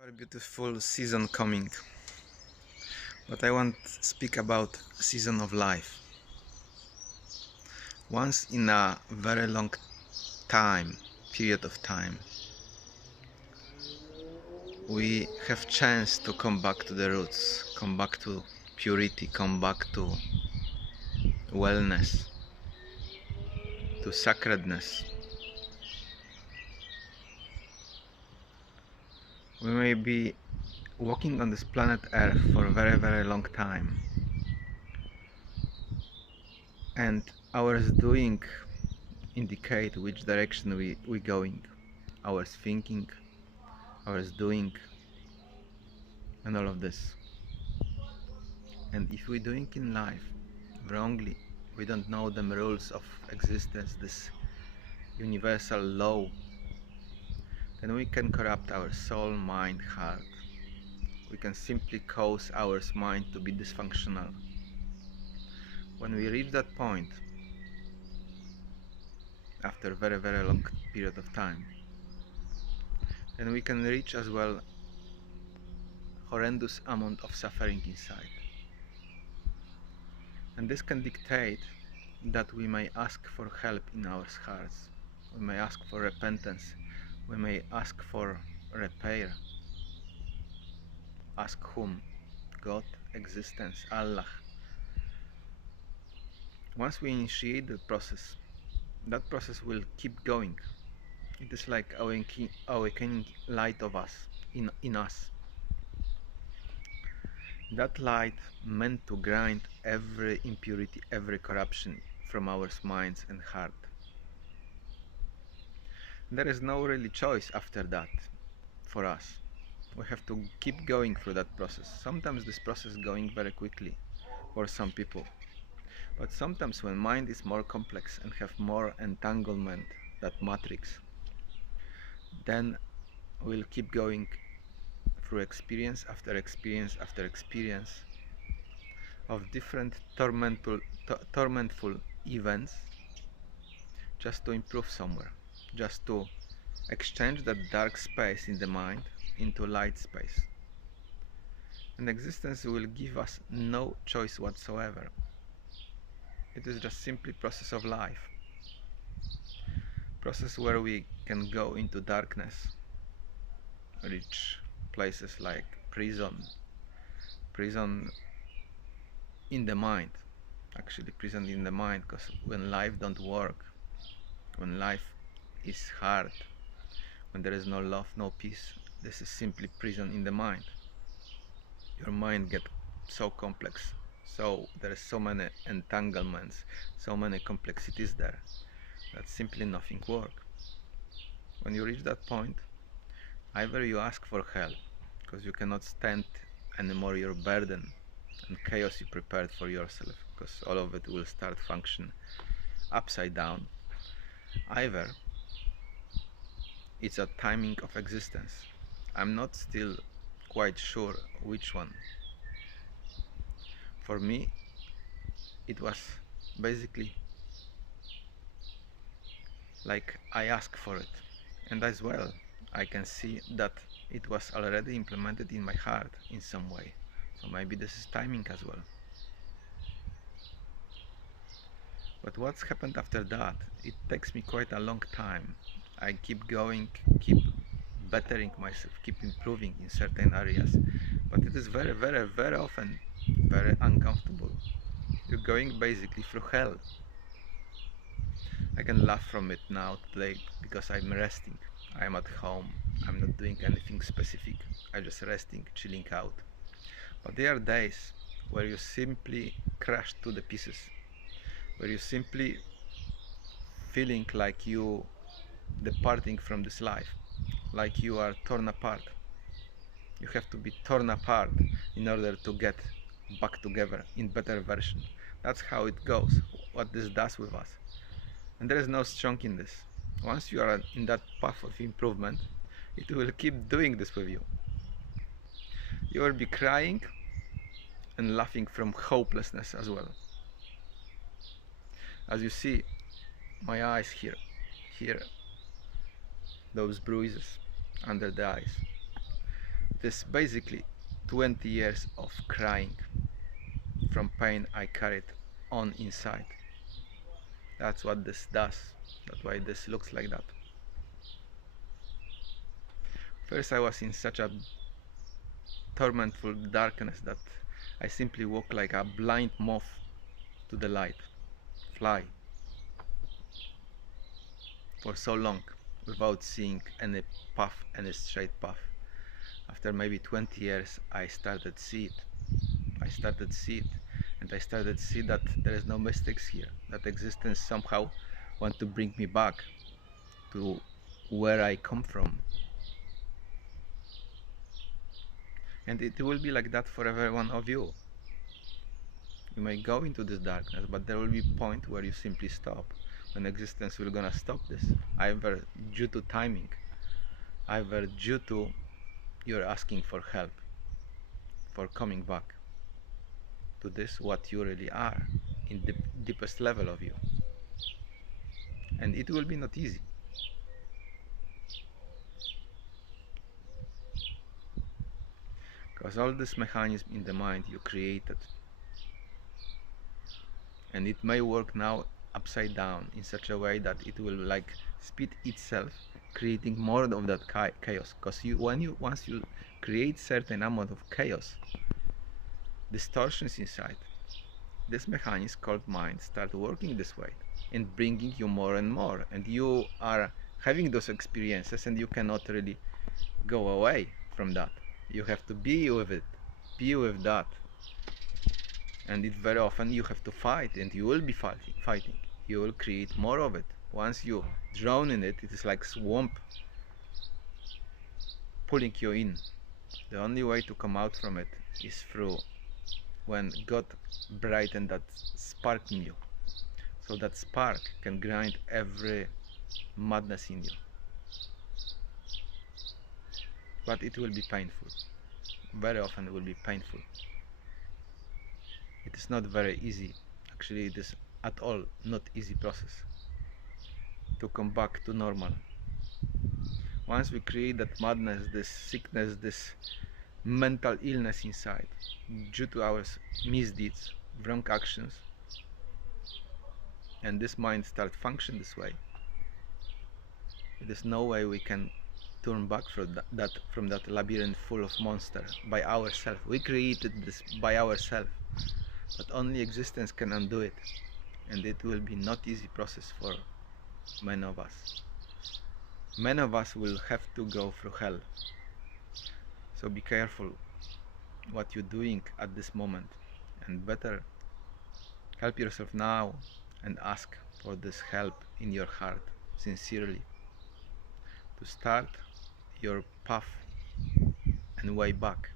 Very beautiful season coming, but I want to speak about season of life. Once in a very long period of time, we have chance to come back to the roots, come back to purity, come back to wellness, to sacredness. We may be walking on this planet Earth for a very long time, and our doing indicate which direction we going. Our thinking, our doing, and all of this. And if we're doing in life wrongly, we don't know the rules of existence, this universal law, then we can corrupt our soul, mind, heart. We can simply cause our mind to be dysfunctional. When we reach that point, after a very long period of time, then we can reach as well horrendous amount of suffering inside. And this can dictate that we may ask for help in our hearts. We may ask for repentance. We may ask for repair. Ask whom? God, existence, Allah. Once we initiate the process, that process will keep going. It is like awakening light of us, in us. That light meant to grind every impurity, every corruption from our minds and heart. There is no really choice after that for us. We have to keep going through that process. Sometimes this process is going very quickly for some people, but sometimes when mind is more complex and have more entanglement, that matrix, then we'll keep going through experience after experience after experience of different tormentful events, just to improve somewhere, just to exchange that dark space in the mind into light space. And existence will give us no choice whatsoever. It is just simply process of life. Process where we can go into darkness, reach places like prison in the mind, actually prison in the mind, because when life don't work, when life is hard, when there is no love, no peace, this is simply prison in the mind. Your mind gets so complex, so there is so many entanglements, so many complexities there, that simply nothing works. When you reach that point, either you ask for help, because you cannot stand anymore your burden and chaos you prepared for yourself, because all of it will start function upside down. Either it's a timing of existence. I'm not still quite sure which one. For me, it was basically like I asked for it, and as well I can see that it was already implemented in my heart in some way. So maybe this is timing as well. But what's happened after that? It takes me quite a long time. I keep going, keep bettering myself, keep improving in certain areas, but it is very often very uncomfortable. You're going basically through hell. I can laugh from it now today because I'm resting. I'm at home. I'm not doing anything specific. I'm just resting, chilling out. But there are days where you simply crash to the pieces, where you simply feeling like you departing from this life, like you are torn apart. You have to be torn apart in order to get back together in better version. That's how it goes, what this does with us. And there is no strong in this. Once you are in that path of improvement, it will keep doing this with you. You will be crying and laughing from hopelessness as well. As you see, my eyes here, those bruises under the eyes. This basically 20 years of crying from pain I carried on inside. That's what this does. That's why this looks like that. First I was in such a tormentful darkness that I simply walked like a blind moth to the light, fly, for so long without seeing any path, any straight path. After maybe 20 years I started to see it. I started to see it, and I started to see that there is no mistakes here, that existence somehow want to bring me back to where I come from. And it will be like that for every one of you. You may go into this darkness, but there will be a point where you simply stop, when existence will gonna stop this, either due to timing, either due to you're asking for help, for coming back to this what you really are, in the deepest level of you. And it will be not easy. Because all this mechanism in the mind you created, and it may work now upside down in such a way that it will like speed itself, creating more of that chaos. Because once you create certain amount of chaos, distortions inside, this mechanism called mind start working this way and bringing you more and more, and you are having those experiences and you cannot really go away from that. You have to be with it, be with that, and it very often you have to fight, and you will be fighting. You will create more of it. Once you drown in it, it is like swamp pulling you in. The only way to come out from it is through when God brightened that spark in you, so that spark can grind every madness in you. But it will be painful. Very often it will be painful. It is not very easy. Actually, it is at all not easy process to come back to normal. Once we create that madness, this sickness, this mental illness inside, due to our misdeeds, wrong actions, and this mind starts function this way, there is no way we can turn back from that labyrinth full of monsters by ourselves. We created this by ourselves, but only existence can undo it, and it will be not easy process for many of us. Many of us will have to go through hell, so be careful what you're doing at this moment, and better help yourself now and ask for this help in your heart sincerely to start your path and way back.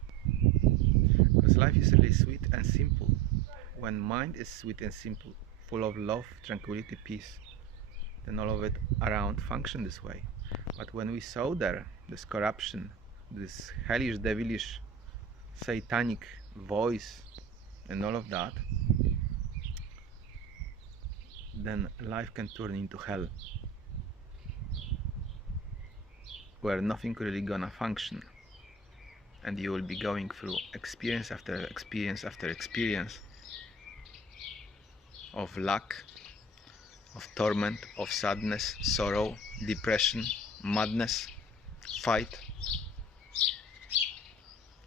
Because life is really sweet and simple. When mind is sweet and simple, full of love, tranquility, peace, then all of it around function this way. But when we saw there this corruption, this hellish, devilish, satanic voice and all of that, then life can turn into hell, where nothing really gonna function, and you will be going through experience after experience after experience of lack, of torment, of sadness, sorrow, depression, madness, fight.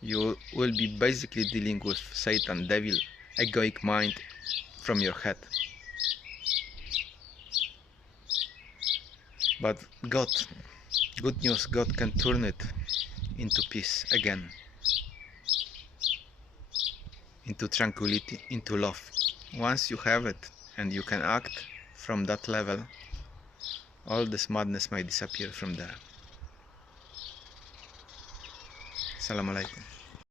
You will be basically dealing with Satan, devil, egoic mind from your head. But God, good news, God can turn it into peace again, into tranquility, into love. Once you have it and you can act from that level, all this madness may disappear from there. Assalamu alaikum.